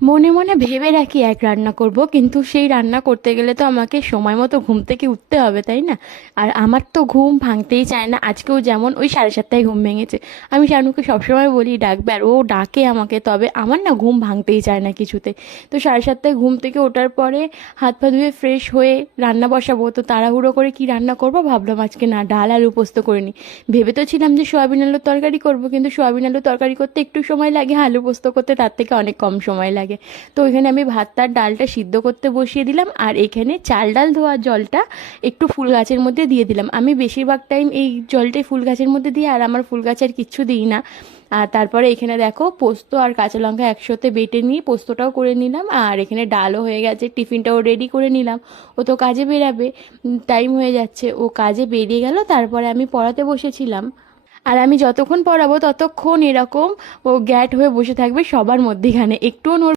মনে মনে ভেবে রাখি এক রান্না করব, কিন্তু সেই রান্না করতে গেলে তো আমাকে সময় মতো ঘুম থেকে উঠতে হবে, তাই না? আর আমার তো ঘুম ভাঙতেই চায় না। আজকেও যেমন ওই সাড়ে সাতটায় ঘুম ভেঙেছে। আমি শানুকে সবসময় বলি ডাকবে আর ও ডাকে আমাকে। তবে আমার না ঘুম ভাঙতেই চায় না কিছুতে। তো সাড়ে সাতটায় ঘুম থেকে ওঠার পরে হাত পা ধুয়ে ফ্রেশ হয়ে রান্না বসাবো। তো তাড়াহুড়ো করে কি রান্না করব? ভাবলাম আজকে না, ডাল আলু পোস্ত করে নিই। ভেবে তো ছিলাম যে সোয়াবিন আলুর তরকারি করব, কিন্তু সোয়াবিন আলুর তরকারি করতে একটু সময় লাগে, আলু পোস্ত করতে তার থেকে অনেক কম সময় লাগে। তো এখানে আমি ভাতটার ডালটা সিদ্ধ করতে বসিয়ে দিলাম আর এখানে চাল ডাল ধোয়ার জলটা একটু ফুল গাছের মধ্যে দিয়ে দিলাম। আমি বেশিরভাগ টাইম এই জলটাই ফুল গাছের মধ্যে দিই আর আমার ফুল গাছের কিচ্ছু দিই না। আর তারপরে এখানে দেখো পোস্ত আর কাঁচা লঙ্কা একসাথে বেটে নিয়ে পোস্তটাও করে নিলাম আর এখানে ডালও হয়ে গেছে, টিফিনটাও রেডি করে নিলাম। ও তো কাজে বেরাবে টাইম হয়ে যাচ্ছে। ও কাজে বেরিয়ে গেল, তারপরে আমি পড়াতে বসেছিলাম। আর আমি যতক্ষণ পড়াবো ততক্ষণ এরকম ও গ্যাট হয়ে বসে থাকবে সবার মধ্যেখানে। একটুও